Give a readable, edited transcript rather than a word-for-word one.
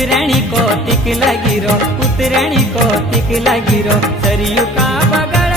उतराणी को तिक लगी रो, उतराणी को तिक लगी रो, सरयू का बगड़